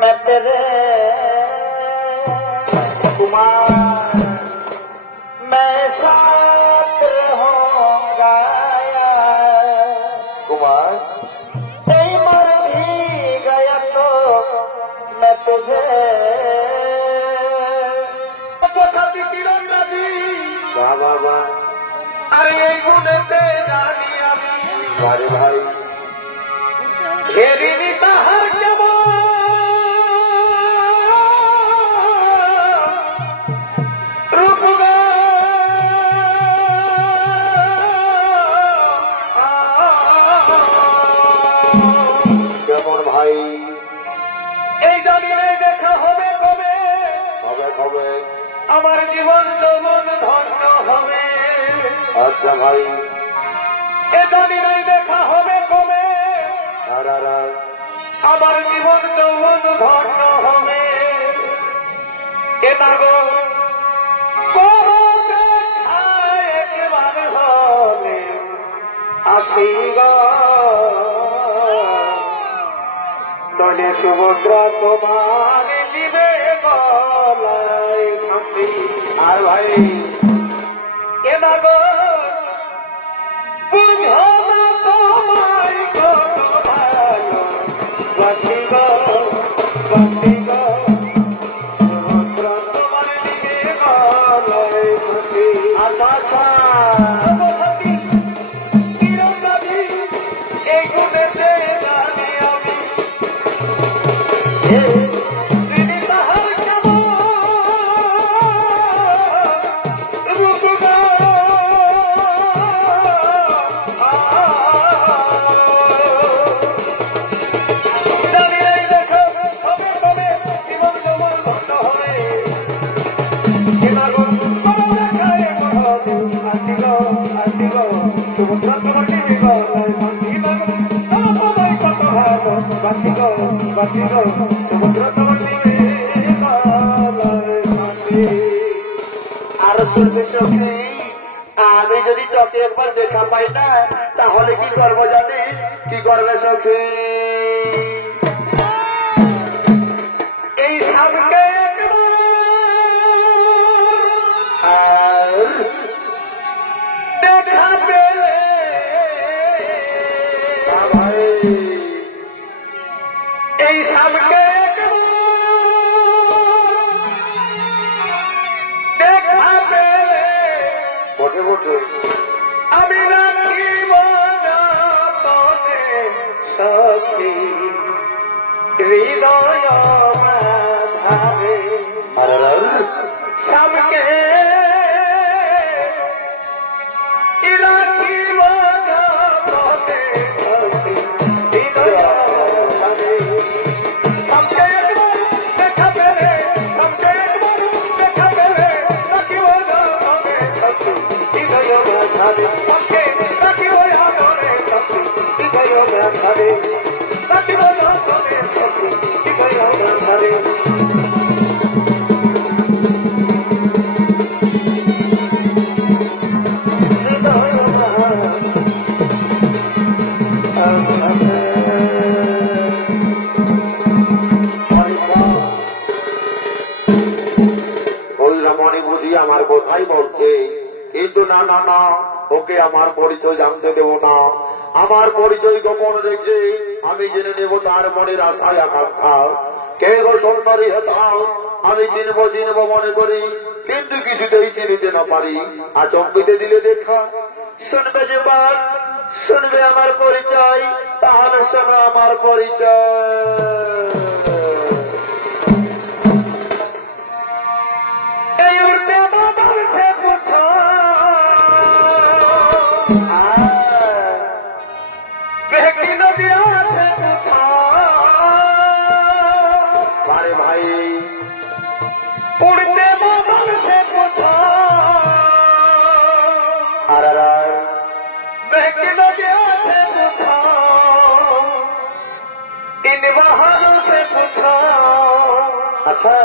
मैं तेरे कुमार मैं साथ रहूंगा कुमार नहीं मर भी गया तो मैं तुझे बाबा अरे गुनते जानी अभी भाई घेरी नीता हर जबो रुक কেমন ভাই এই জানি নাই দেখা হবে কবে হবে হবে আমার জীবন যৌবন ধন্য হবে আচ্ছা ভাই এ জানি নাই দেখা হবে কবে আমার জীবন যৌবন ধন্য হবে এ মাগো একবার হলে আসি গো নইলে সুভদ্রা তোমার দিবে গলায় ফাঁসি আর ভাই এ মাগো বুঝো না তোমায় কত ভালো বাসি গো সুভদ্রা তোমার দিবে গলায় ফাঁসি আচ্ছা এই গুণেতে জানি আমি আরো চলবে চোখে আমি যদি চোখে একবার দেখা পাই না তাহলে কি করবো জানি কি করবে চোখে এই সামনে দেখা পেলে এই সামনে দেখা পেলে বটে বটে আমি রাখিব মনে সখী হৃদয় ধারে সামনে রাখিব মনে সখী হৃদয় ধারে মনে বুঝি আমার কোথায় বলছে কিন্তু না না না ওকে আমার পরিচয় জানতে দেব না আমার পরিচয় গোপন রেখে আমি জেনে নেব তার মনের আশায় আকাঙ্ক্ষা কে গো সুন্দরী হতাম আমি চিনব মনে করি কিন্তু কিছুতেই চিনিতে না পারি আচম্বিতে দিলে দেখা শুনবে যে বার শুনবে আমার পরিচয় তাহলে শোনো আমার পরিচয় এই উঠতে বাবার সে পুছো বেকি নদী আছে পুছো বারে ভাই উড়তে বাবার সে পুছো আর বেকি নদী আছে পুছো इन बहारों से पूछो अच्छा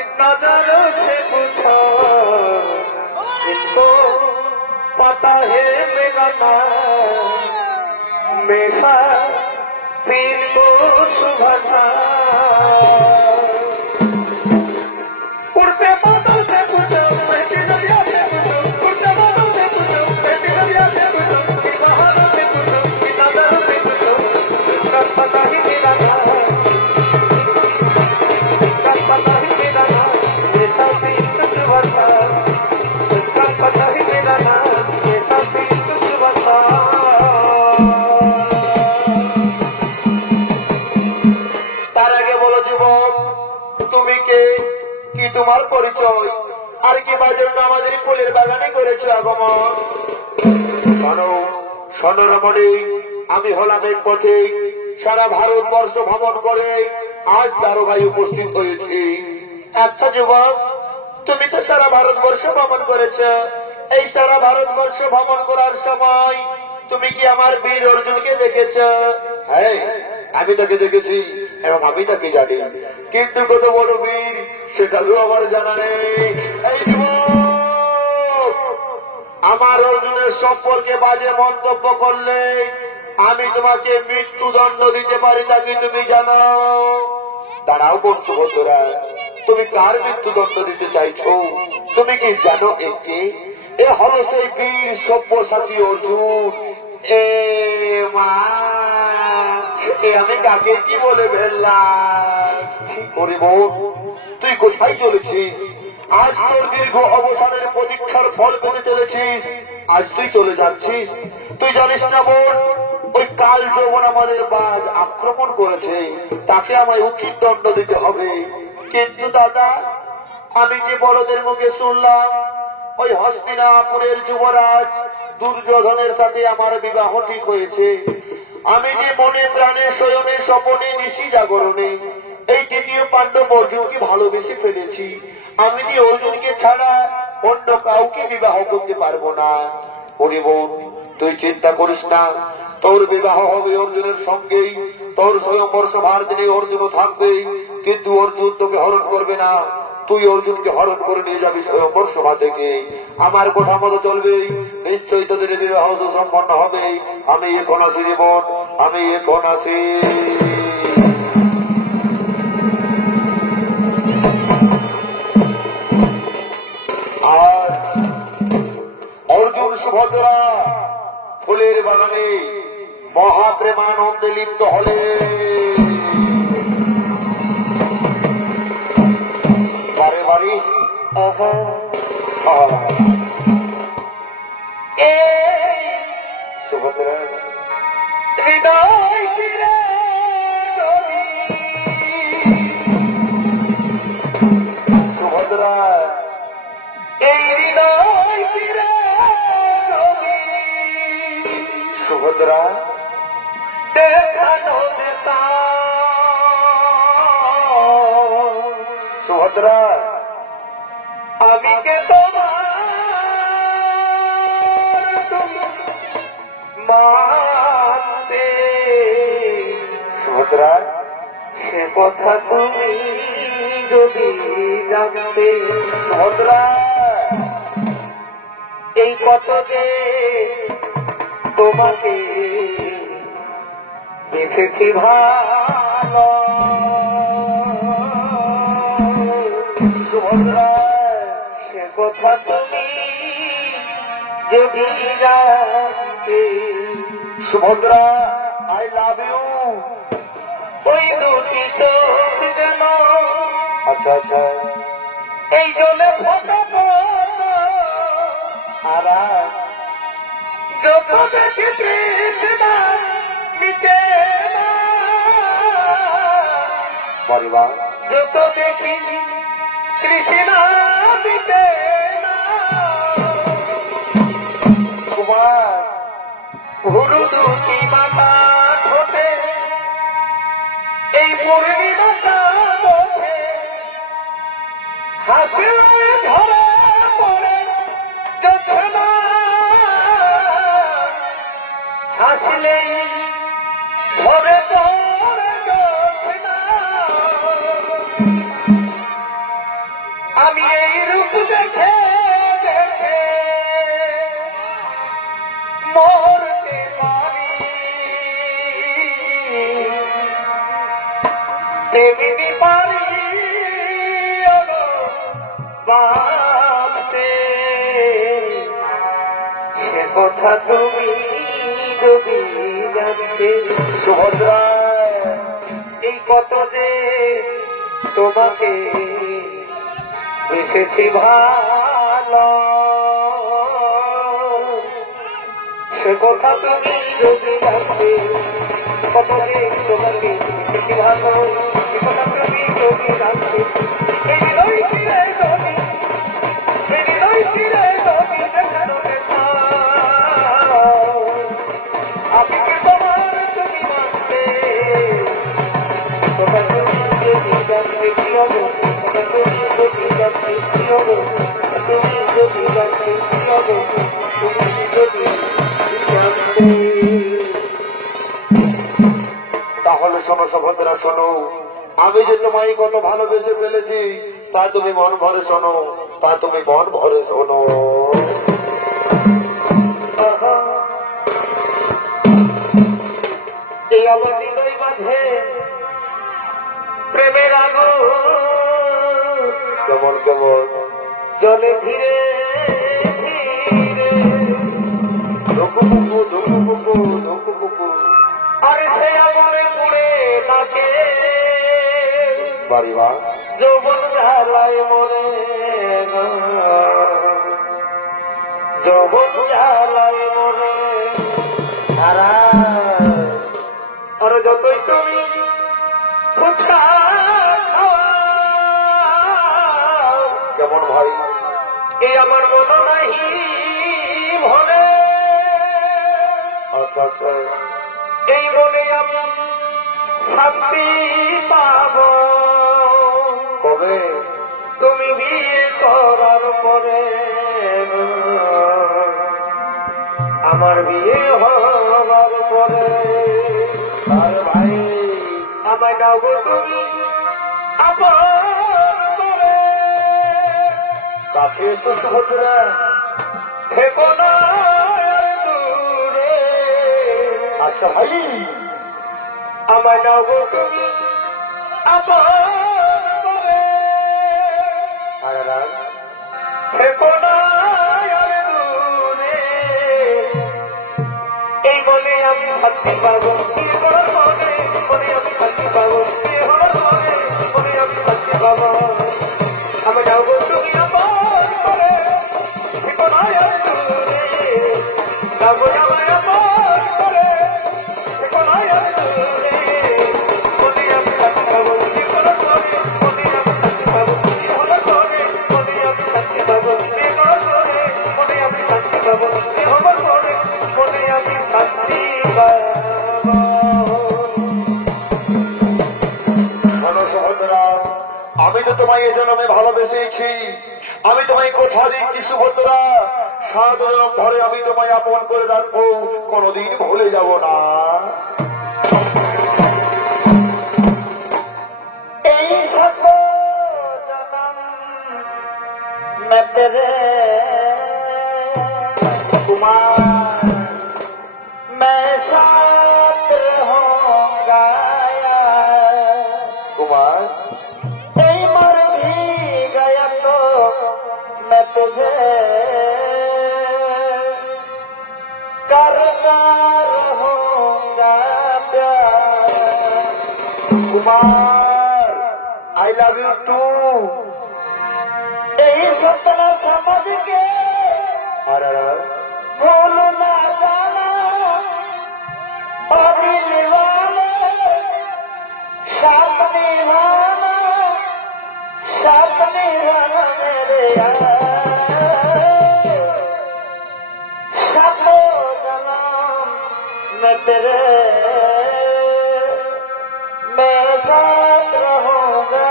इन नजारों से पूछो इनको पता है मेरा नाम मेरा पीर को सुबह কি তোমার পরিচয়? আর কি বা জন্য আমাদের ফুলের বাগানে করেছ আগমন? শোনো শোনো রমণী, আমি হলাম এক পথে সারা ভারতবর্ষ ভ্রমণ করে আজ দারোগায় উপস্থিত হয়েছি। আচ্ছা যুবক, তুমি তো সারা ভারতবর্ষ ভ্রমণ করেছ। এই সারা ভারতবর্ষ ভ্রমণ করার সময় তুমি কি আমার বীর অর্জুনকে দেখেছ? হ্যাঁ, আমি তাকে দেখেছি এবং আমি তাকে জানি, কিন্তু কত বড় বীর সেটা তো আমার জানা নেই। এই যুবক, আমার অর্জুনের সম্পর্কে বাজে মন্তব্য করলে আমি তোমাকে মৃত্যুদণ্ড দিতে পারি, তা কি তুমি জানো? দাঁড়াও বন্ধুরা, তুমি কার মৃত্যুদণ্ড দিতে চাইছো? তুমি কি জানো একে? এ হলো সেই বীর সব্যসাচী অর্জুন। এ মা, এ আমি কাকে কি বলে ফেললাম? ওরে বোন, তুই কোথায় চলেছিস? আজ তোর দীর্ঘ অবসানের প্রতীক্ষার ফল পেতে চলেছিস, আজ তুই চলে যাচ্ছিস। তুই জানিস না বোন, ওই কাল যৌবন আমাদের বাজ আক্রমণ করেছে, তাকে আমায় উচিত দণ্ড দিতে হবে। কিন্তু দাদা, আমি যে বড়দের মুখে শুনলাম ওই হস্তিনাপুরের যুবরাজ দুর্যোধনের সাথে আমার বিবাহ ঠিক হয়েছে। আমি যে মনে প্রাণে শয়নে স্বপনে নিশি জাগরণে এই দ্বিতীয় পাণ্ডব অর্জুনকে ভালোবেসে ফেলেছি। আমি যে অর্জুনকে ছাড়া অন্য কাউকে বিবাহ করতে পারবো না। ওরে বোন, তুই চিন্তা করিস না, তোর বিবাহ হবে অর্জুনের সঙ্গেই। তোর স্বয়ংবর সভার দিনে অর্জুনও থাকবে, কিন্তু অর্জুন তোকে হরণ করবে না। তুই অর্জুনকে হরণ করে নিয়ে যাবি স্বয়ংবর সভা থেকে। আমার কথা মতো চলবে, নিশ্চয়ই তোদের বিবাহ তো সম্পন্ন হবে। আমি এখন আছি জীবন, আমি এখন আছি। আর অর্জুন সুভদ্রা ফুলের বাগানে মহাপ্রেমানন্দে লিপ্ত হলে বারে বারে সুভদ্রা হৃদয় ফিরে সুভদ্রা এই হৃদয় ফিরে সুভদ্রা দেখানো নেতা সুভদ্রা আমি কে তোমার মানতে সুভদ্রা সে কথা তুমি যদি জানতে সুভদ্রা এই কত যে তোমাকে দেখেছি ভালো সুভদ্রা সে কথা তুমি যদি জানতে সুভদ্রা আই লাভ ইউ ওই দুটি চোখ যেন আচ্ছা আচ্ছা এই জলে ফোটা আর যত দেখি তৃষ্ণা মিটে না পরিবার যত দেখি তৃষ্ণা মিটে না কুমার ভুরু দুটি মাথা ঠোঁটে এই পূর্ণিমাটা ওঠে হাসিলে ধরা পড়ে যন্ত্রণা হাসলে ধরে পড়ে যন্ত্রণা আমি এই রূপ দেখে দেখে মরতে পারি তেমনি পারি বাঁচতে সে কথা তুমি যদি জানতে সুভদ্রা এই কত যে তোমাকে বেসেছি ভালো সে কথা তুমি যদি জানতে কত যে তোমাকে বেসেছি ভালো সে কথা তুমি যদি জানতে এই শোনো, আমি যে তোমায় কত ভালোবেসে ফেলেছি তা তুমি মন ভরে শোনো, তা তুমি মন ভরে শোনো। এই আমার হৃদয় মাঝে প্রেমের আগুন কেমন কেমন জলে ধীরে ধীরে ধুকুপুকু ধুকুপুকু ধুকুপুকু, আরে সে আমারে পুড়ে নাকে বাড়িবা যৌবন ঝালায় মরে, যৌবন ঝালায় মরে। আর যতই তুমি ফুচকা কেমন ভাই এই আমার মন নাহি ভরে। আচ্ছা আচ্ছা, এই মনে আমি শান্তি পাব কবে তুমি বিয়ে করার পরে, আমার বিয়ে হবার পরে। আর ভাই আমায় নাও তুমি আপন করে, কাছে এসো সুভদ্রা থেকো না দূরে। আচ্ছা ভাই আমায় নাও তুমি আপন করে, থেকো না দূরে। এই বলে আমি শান্তি পাবো বিয়ে করার পরে, বলে আমি শান্তি পাবো বিয়ে হওয়ার পরে, বলে আমি শান্তি পাবো। আমি যাবো তুমি আপন করে, থেকো না দূরে। যাবো আমায় আপন করে, থেকো না দূরে। বলে আমি শান্তি পাবো বিয়ে করার পরে, বলে আমি শান্তি পাবো বিয়ে হওয়ার পরে, বলে আমি শান্তি পাবো বিয়ে করার পরে, বলে আমি শান্তি পাবো বিয়ে হওয়ার পরে, বলে আমি শান্তি পাবো। সুভদ্রা, আমি তো তোমায় এ জন্মে ভালোবেসেছি, আমি তোমায় কথা দিচ্ছি সুভদ্রা, 7 জন্ম ধরে আমি তোমায় আপন করে রাখবো, কোনদিন ভুলে যাব না। এই 7 জন্ম मैं तेरे कुमार मैं साथ रहूंगा कुमार, नहीं मर भी गया तो मैं तुझे करता रहूंगा प्यार। Kumar I love you too. यही सपना समझ के भूल ना जाना, अभी निभाना साथ निभाना, साथ निभाना मेरे यार। 7 जन्म मैं तेरे मैं साथ रहूंगा।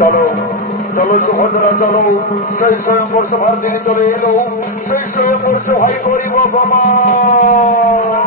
চলো চলো সুভদ্রা চলো, সেই স্বয়ংবর সভার দিনে চলে এলো, সেই স্বয়ংবর সভায় করিব প্রমাণ।